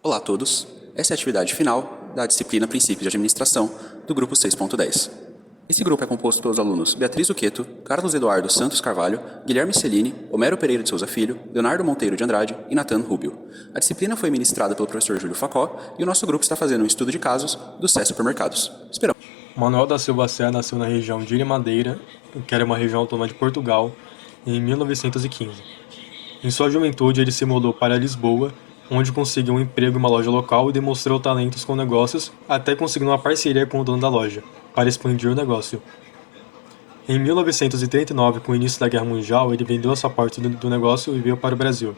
Olá a todos, essa é a atividade final da disciplina Princípios de Administração do grupo 6.10. Esse grupo é composto pelos alunos Beatriz Uqueto, Carlos Eduardo Santos Carvalho, Guilherme Cellini, Homero Pereira de Souza Filho, Leonardo Monteiro de Andrade e Nathan Rubio. A disciplina foi ministrada pelo professor Júlio Facó e o nosso grupo está fazendo um estudo de casos do SES Supermercados. Esperamos. Manuel da Silva Sé nasceu na região de Ilha Madeira, que era uma região autônoma de Portugal, em 1915. Em sua juventude, ele se mudou para Lisboa, onde conseguiu um emprego em uma loja local e demonstrou talentos com negócios, até conseguir uma parceria com o dono da loja, para expandir o negócio. Em 1939, com o início da Guerra Mundial, ele vendeu a sua parte do negócio e veio para o Brasil.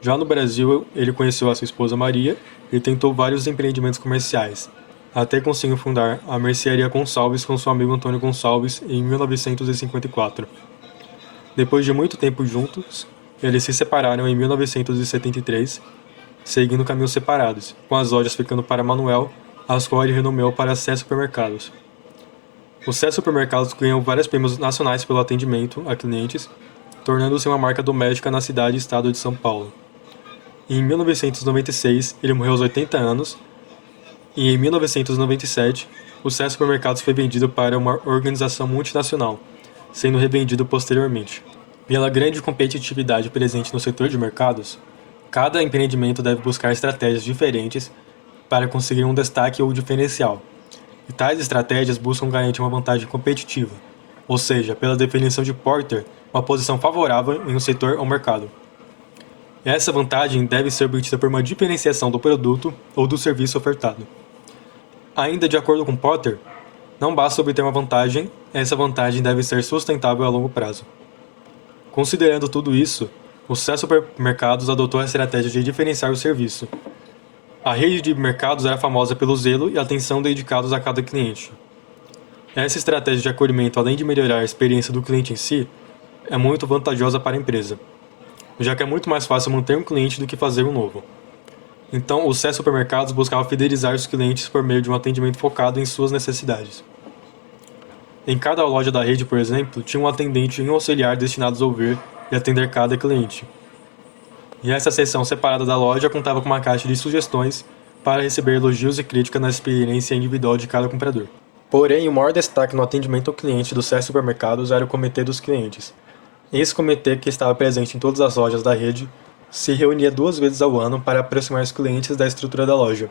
Já no Brasil, ele conheceu a sua esposa Maria e tentou vários empreendimentos comerciais, até conseguiu fundar a Mercearia Gonçalves com seu amigo Antônio Gonçalves em 1954. Depois de muito tempo juntos, eles se separaram em 1973, seguindo caminhos separados, com as lojas ficando para Manuel, as quais ele renomeou para Sé Supermercados. O Sé Supermercados ganhou vários prêmios nacionais pelo atendimento a clientes, tornando-se uma marca doméstica na cidade e estado de São Paulo. Em 1996, ele morreu aos 80 anos, e em 1997, o Sé Supermercados foi vendido para uma organização multinacional, sendo revendido posteriormente. Pela grande competitividade presente no setor de mercados, cada empreendimento deve buscar estratégias diferentes para conseguir um destaque ou diferencial. E tais estratégias buscam garantir uma vantagem competitiva, ou seja, pela definição de Porter, uma posição favorável em um setor ou mercado. Essa vantagem deve ser obtida por uma diferenciação do produto ou do serviço ofertado. Ainda de acordo com Porter, não basta obter uma vantagem, essa vantagem deve ser sustentável a longo prazo. Considerando tudo isso, o Sé Supermercados adotou a estratégia de diferenciar o serviço. A rede de mercados era famosa pelo zelo e atenção dedicados a cada cliente. Essa estratégia de acolhimento, além de melhorar a experiência do cliente em si, é muito vantajosa para a empresa, já que é muito mais fácil manter um cliente do que fazer um novo. Então, o Sé Supermercados buscava fidelizar os clientes por meio de um atendimento focado em suas necessidades. Em cada loja da rede, por exemplo, tinha um atendente e um auxiliar destinados a ouvir e atender cada cliente. E essa seção separada da loja contava com uma caixa de sugestões para receber elogios e críticas na experiência individual de cada comprador. Porém, o maior destaque no atendimento ao cliente do Sé Supermercados era o Comitê dos Clientes. Esse comitê, que estava presente em todas as lojas da rede, se reunia 2 vezes ao ano para aproximar os clientes da estrutura da loja.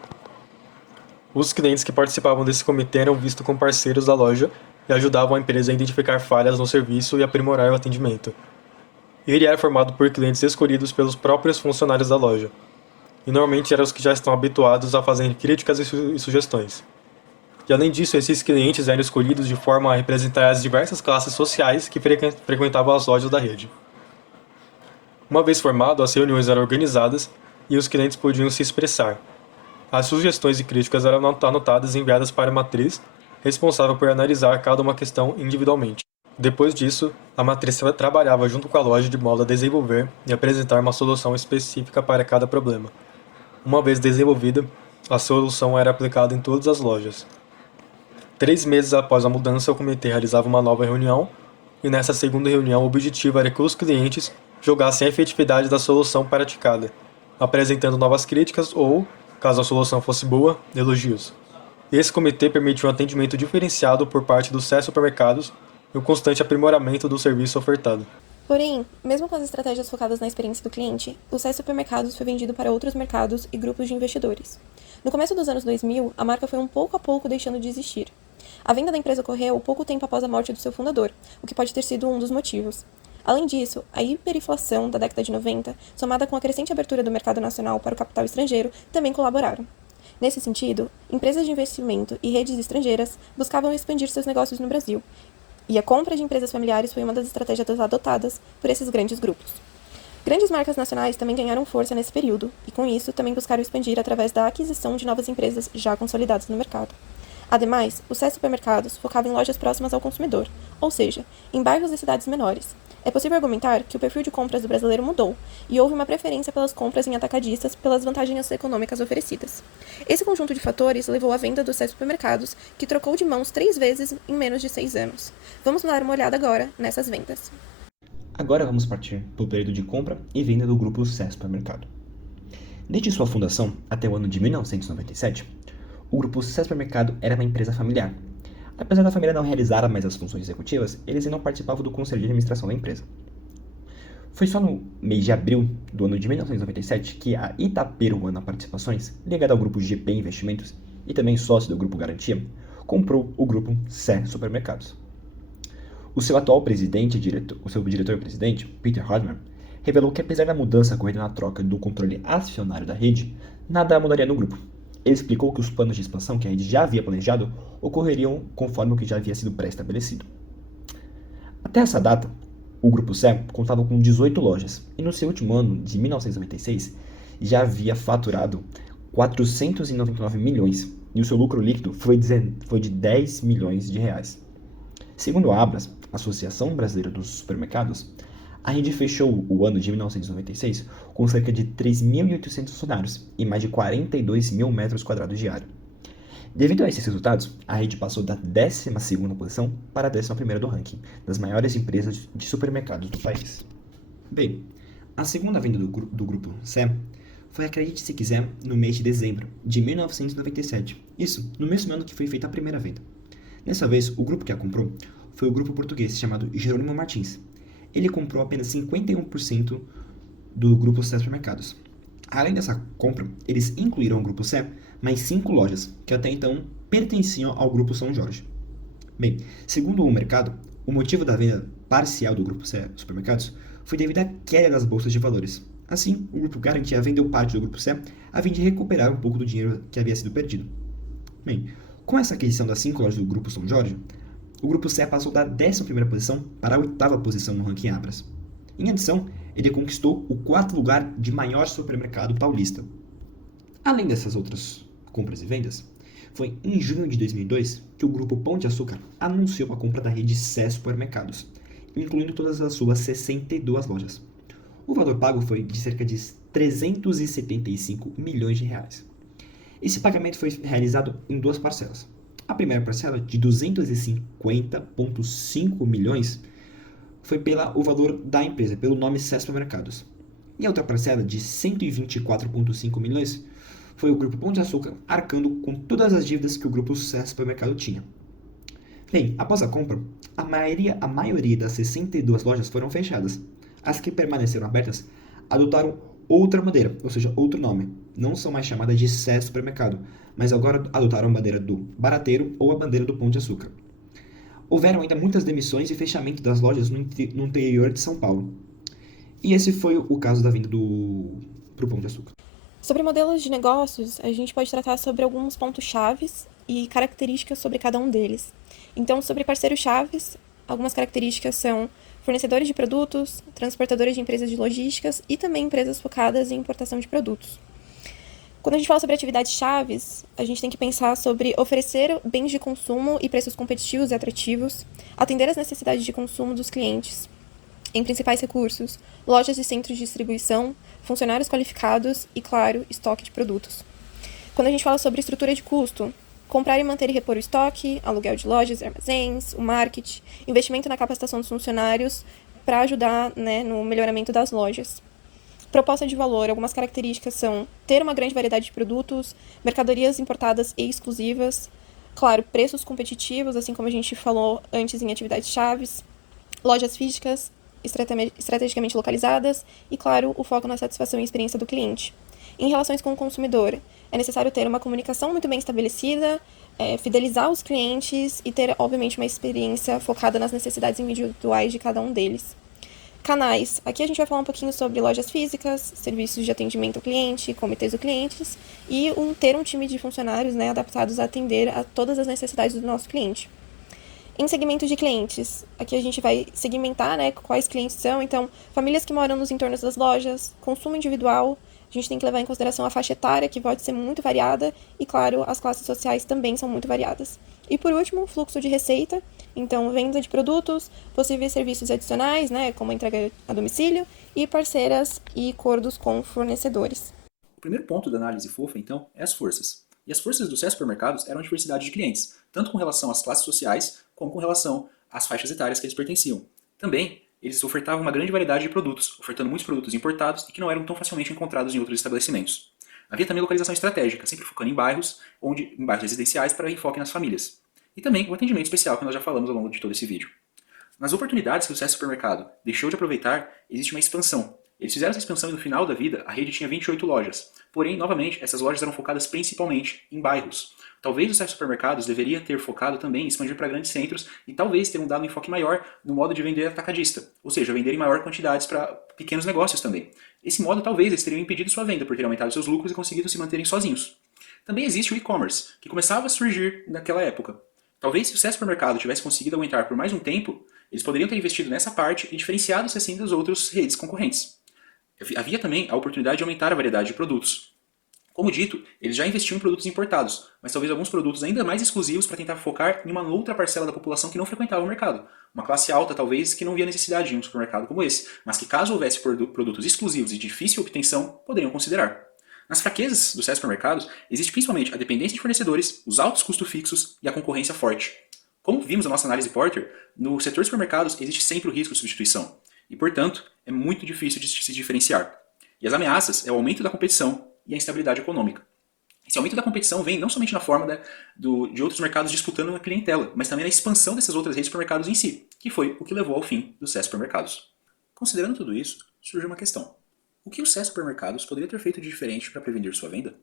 Os clientes que participavam desse comitê eram vistos como parceiros da loja e ajudavam a empresa a identificar falhas no serviço e aprimorar o atendimento. Ele era formado por clientes escolhidos pelos próprios funcionários da loja, e normalmente eram os que já estão habituados a fazer críticas e sugestões. E além disso, esses clientes eram escolhidos de forma a representar as diversas classes sociais que frequentavam as lojas da rede. Uma vez formado, as reuniões eram organizadas e os clientes podiam se expressar. As sugestões e críticas eram anotadas e enviadas para a matriz, responsável por analisar cada uma questão individualmente. Depois disso, a matriz trabalhava junto com a loja de modo a desenvolver e apresentar uma solução específica para cada problema. Uma vez desenvolvida, a solução era aplicada em todas as lojas. 3 meses após a mudança, o comitê realizava uma nova reunião, e nessa segunda reunião o objetivo era que os clientes julgassem a efetividade da solução praticada, apresentando novas críticas ou, caso a solução fosse boa, elogios. Esse comitê permitiu um atendimento diferenciado por parte dos Sé Supermercados e o constante aprimoramento do serviço ofertado. Porém, mesmo com as estratégias focadas na experiência do cliente, o Sé Supermercados foi vendido para outros mercados e grupos de investidores. No começo dos anos 2000, a marca foi pouco a pouco deixando de existir. A venda da empresa ocorreu pouco tempo após a morte do seu fundador, o que pode ter sido um dos motivos. Além disso, a hiperinflação da década de 90, somada com a crescente abertura do mercado nacional para o capital estrangeiro, também colaboraram. Nesse sentido, empresas de investimento e redes estrangeiras buscavam expandir seus negócios no Brasil, e a compra de empresas familiares foi uma das estratégias adotadas por esses grandes grupos. Grandes marcas nacionais também ganharam força nesse período, e com isso também buscaram expandir através da aquisição de novas empresas já consolidadas no mercado. Ademais, o Sé Supermercados focava em lojas próximas ao consumidor, ou seja, em bairros e cidades menores. É possível argumentar que o perfil de compras do brasileiro mudou, e houve uma preferência pelas compras em atacadistas pelas vantagens econômicas oferecidas. Esse conjunto de fatores levou à venda do Sé Supermercados, que trocou de mãos 3 vezes em menos de 6 anos. Vamos dar uma olhada agora nessas vendas. Agora vamos partir para o período de compra e venda do grupo Sé Supermercado. Desde sua fundação até o ano de 1997, o Grupo Sé Supermercado era uma empresa familiar. Apesar da família não realizar mais as funções executivas, eles ainda participavam do conselho de administração da empresa. Foi só no mês de abril do ano de 1997 que a Itaperuana Participações, ligada ao grupo GP Investimentos e também sócio do grupo Garantia, comprou o grupo Sé Supermercados. O seu atual presidente, o seu diretor-presidente, Peter Hodgman, revelou que apesar da mudança ocorrida na troca do controle acionário da rede, nada mudaria no grupo. Ele explicou que os planos de expansão que a rede já havia planejado ocorreriam conforme o que já havia sido pré-estabelecido. Até essa data, o Grupo Sé contava com 18 lojas e no seu último ano, de 1996, já havia faturado 499 milhões e o seu lucro líquido foi de 10 milhões de reais. Segundo a Abras, Associação Brasileira dos Supermercados, a rede fechou o ano de 1996 com cerca de 3.800 funcionários e mais de 42 mil metros quadrados diários. Devido a esses resultados, a rede passou da 12ª posição para a 11ª do ranking das maiores empresas de supermercados do país. Bem, a segunda venda do Grupo Sé foi, acredite se quiser, no mês de dezembro de 1997. Isso, no mesmo ano que foi feita a primeira venda. Dessa vez, o grupo que a comprou foi o grupo português chamado Jerônimo Martins. Ele comprou apenas 51% do Grupo Sé Supermercados. Além dessa compra, eles incluíram o Grupo Sé mais 5 lojas, que até então pertenciam ao Grupo São Jorge. Bem, segundo o mercado, o motivo da venda parcial do Grupo Sé Supermercados foi devido à queda das bolsas de valores. Assim, o Grupo Garantia vendeu parte do Grupo Sé a fim de recuperar um pouco do dinheiro que havia sido perdido. Bem, com essa aquisição das 5 lojas do Grupo São Jorge, o Grupo Sé passou da 11ª posição para a 8ª posição no ranking Abras. Em adição, ele conquistou o 4º lugar de maior supermercado paulista. Além dessas outras compras e vendas, foi em junho de 2002 que o Grupo Pão de Açúcar anunciou a compra da rede Sé Supermercados, incluindo todas as suas 62 lojas. O valor pago foi de cerca de 375 milhões de reais. Esse pagamento foi realizado em 2 parcelas. A primeira parcela, de 250,5 milhões, foi pelo valor da empresa, pelo nome Sé Supermercados. E a outra parcela, de 124,5 milhões, foi o Grupo Pão de Açúcar arcando com todas as dívidas que o Grupo Sé Supermercado tinha. Bem, após a compra, a maioria das 62 lojas foram fechadas. As que permaneceram abertas adotaram outra bandeira, ou seja, outro nome. Não são mais chamadas de Sé Supermercado, mas agora adotaram a bandeira do Barateiro ou a bandeira do Pão de Açúcar. Houveram ainda muitas demissões e fechamento das lojas no interior de São Paulo. E esse foi o caso da venda pro Pão de Açúcar. Sobre modelos de negócios, a gente pode tratar sobre alguns pontos chaves e características sobre cada um deles. Então, sobre parceiros chaves, algumas características são fornecedores de produtos, transportadores de empresas de logísticas e também empresas focadas em importação de produtos. Quando a gente fala sobre atividades chaves, a gente tem que pensar sobre oferecer bens de consumo e preços competitivos e atrativos, atender às necessidades de consumo dos clientes, em principais recursos, lojas e centros de distribuição, funcionários qualificados e, claro, estoque de produtos. Quando a gente fala sobre estrutura de custo, comprar e manter e repor o estoque, aluguel de lojas e armazéns, o marketing, investimento na capacitação dos funcionários para ajudar, no melhoramento das lojas. Proposta de valor, algumas características são ter uma grande variedade de produtos, mercadorias importadas e exclusivas, claro, preços competitivos, assim como a gente falou antes em atividades chaves, lojas físicas, estrategicamente localizadas e, claro, o foco na satisfação e experiência do cliente. Em relações com o consumidor, é necessário ter uma comunicação muito bem estabelecida, fidelizar os clientes e ter, obviamente, uma experiência focada nas necessidades individuais de cada um deles. Canais. Aqui a gente vai falar um pouquinho sobre lojas físicas, serviços de atendimento ao cliente, comitês do clientes e ter um time de funcionários adaptados a atender a todas as necessidades do nosso cliente. Em segmento de clientes, aqui a gente vai segmentar quais clientes são. Então, famílias que moram nos entornos das lojas, consumo individual, a gente tem que levar em consideração a faixa etária, que pode ser muito variada, e, claro, as classes sociais também são muito variadas. E, por último, fluxo de receita, então, venda de produtos, possíveis serviços adicionais, como a entrega a domicílio, e parceiras e acordos com fornecedores. O primeiro ponto da análise fofa, então, é as forças. E as forças do Sé Supermercados eram a diversidade de clientes, tanto com relação às classes sociais, como com relação às faixas etárias que eles pertenciam. Também, eles ofertavam uma grande variedade de produtos, ofertando muitos produtos importados e que não eram tão facilmente encontrados em outros estabelecimentos. Havia também localização estratégica, sempre focando em bairros residenciais para enfoque nas famílias. E também o atendimento especial que nós já falamos ao longo de todo esse vídeo. Nas oportunidades que o Sucesso Supermercado deixou de aproveitar, existe uma expansão. Eles fizeram essa expansão e no final da vida a rede tinha 28 lojas. Porém, novamente, essas lojas eram focadas principalmente em bairros. Talvez o Sucesso Supermercados deveria ter focado também em expandir para grandes centros e talvez ter dado um enfoque maior no modo de vender atacadista, ou seja, vender em maior quantidades para pequenos negócios também. Esse modo talvez eles teriam impedido sua venda por ter aumentado seus lucros e conseguido se manterem sozinhos. Também existe o e-commerce, que começava a surgir naquela época. Talvez se o Sucesso Supermercado tivesse conseguido aguentar por mais um tempo, eles poderiam ter investido nessa parte e diferenciado-se assim das outras redes concorrentes. Havia também a oportunidade de aumentar a variedade de produtos. Como dito, eles já investiam em produtos importados, mas talvez alguns produtos ainda mais exclusivos para tentar focar em uma outra parcela da população que não frequentava o mercado. Uma classe alta, talvez, que não via necessidade de um supermercado como esse, mas que caso houvesse produtos exclusivos e de difícil obtenção, poderiam considerar. Nas fraquezas dos supermercados, existe principalmente a dependência de fornecedores, os altos custos fixos e a concorrência forte. Como vimos na nossa análise Porter, no setor de supermercados existe sempre o risco de substituição, e, portanto, é muito difícil de se diferenciar. E as ameaças é o aumento da competição e a instabilidade econômica. Esse aumento da competição vem não somente na forma de outros mercados disputando a clientela, mas também na expansão dessas outras redes de supermercados em si, que foi o que levou ao fim do SES Supermercados. Considerando tudo isso, surge uma questão. O que o SES Supermercados poderia ter feito de diferente para prevenir sua venda?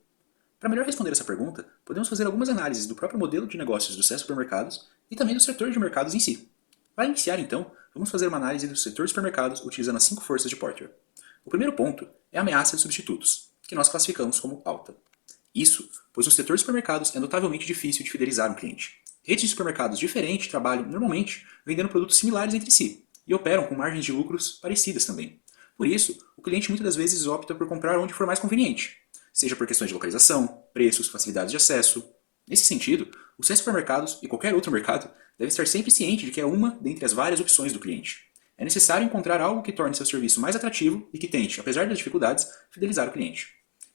Para melhor responder essa pergunta, podemos fazer algumas análises do próprio modelo de negócios do SES Supermercados e também do setor de mercados em si. Para iniciar, então, vamos fazer uma análise do setor de supermercados utilizando as 5 forças de Porter. O primeiro ponto é a ameaça de substitutos, que nós classificamos como alta. Isso, pois no setor de supermercados é notavelmente difícil de fidelizar um cliente. Redes de supermercados diferentes trabalham, normalmente, vendendo produtos similares entre si e operam com margens de lucros parecidas também. Por isso, o cliente muitas das vezes opta por comprar onde for mais conveniente, seja por questões de localização, preços, facilidades de acesso. Nesse sentido, o SES Supermercados e qualquer outro mercado deve estar sempre ciente de que é uma dentre as várias opções do cliente. É necessário encontrar algo que torne seu serviço mais atrativo e que tente, apesar das dificuldades, fidelizar o cliente.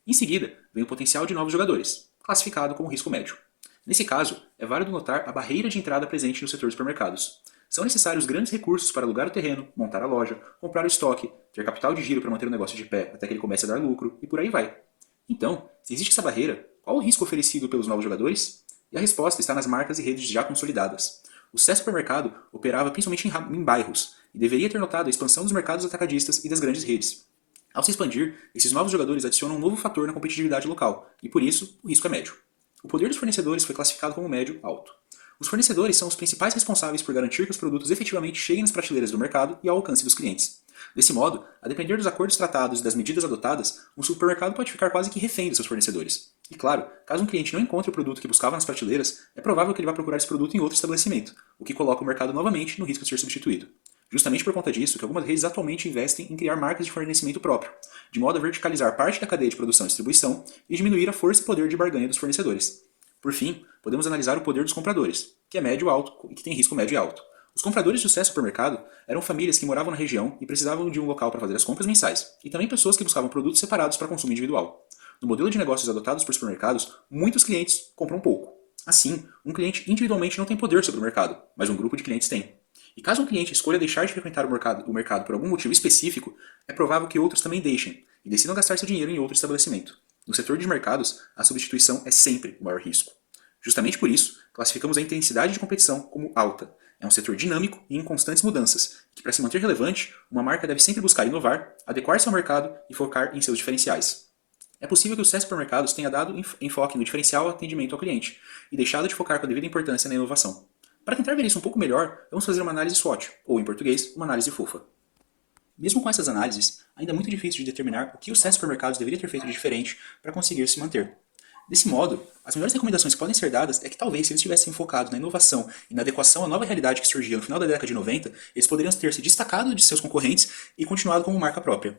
Em seguida, vem o potencial de novos jogadores, classificado como risco médio. Nesse caso, é válido notar a barreira de entrada presente no setor de supermercados. São necessários grandes recursos para alugar o terreno, montar a loja, comprar o estoque, ter capital de giro para manter o negócio de pé até que ele comece a dar lucro, e por aí vai. Então, se existe essa barreira, qual o risco oferecido pelos novos jogadores? E a resposta está nas marcas e redes já consolidadas. O SES Supermercado operava principalmente em bairros, e deveria ter notado a expansão dos mercados atacadistas e das grandes redes. Ao se expandir, esses novos jogadores adicionam um novo fator na competitividade local, e por isso, o risco é médio. O poder dos fornecedores foi classificado como médio-alto. Os fornecedores são os principais responsáveis por garantir que os produtos efetivamente cheguem nas prateleiras do mercado e ao alcance dos clientes. Desse modo, a depender dos acordos tratados e das medidas adotadas, um supermercado pode ficar quase que refém dos seus fornecedores. E claro, caso um cliente não encontre o produto que buscava nas prateleiras, é provável que ele vá procurar esse produto em outro estabelecimento, o que coloca o mercado novamente no risco de ser substituído. Justamente por conta disso que algumas redes atualmente investem em criar marcas de fornecimento próprio, de modo a verticalizar parte da cadeia de produção e distribuição e diminuir a força e poder de barganha dos fornecedores. Por fim, podemos analisar o poder dos compradores, que é médio-alto e que tem risco médio e alto. Os compradores de sucesso supermercado eram famílias que moravam na região e precisavam de um local para fazer as compras mensais, e também pessoas que buscavam produtos separados para consumo individual. No modelo de negócios adotados por supermercados, muitos clientes compram pouco. Assim, um cliente individualmente não tem poder sobre o mercado, mas um grupo de clientes tem. E caso um cliente escolha deixar de frequentar o mercado por algum motivo específico, é provável que outros também deixem e decidam gastar seu dinheiro em outro estabelecimento. No setor de mercados, a substituição é sempre o maior risco. Justamente por isso, classificamos a intensidade de competição como alta. É um setor dinâmico e em constantes mudanças, que para se manter relevante, uma marca deve sempre buscar inovar, adequar-se ao mercado e focar em seus diferenciais. É possível que o SES Supermercados tenha dado enfoque no diferencial atendimento ao cliente e deixado de focar com a devida importância na inovação. Para tentar ver isso um pouco melhor, vamos fazer uma análise SWOT, ou em português, uma análise FOFA. Mesmo com essas análises, ainda é muito difícil de determinar o que o SES Supermercados deveria ter feito de diferente para conseguir se manter. Desse modo, as melhores recomendações que podem ser dadas é que talvez se eles tivessem focado na inovação e na adequação à nova realidade que surgia no final da década de 90, eles poderiam ter se destacado de seus concorrentes e continuado como marca própria.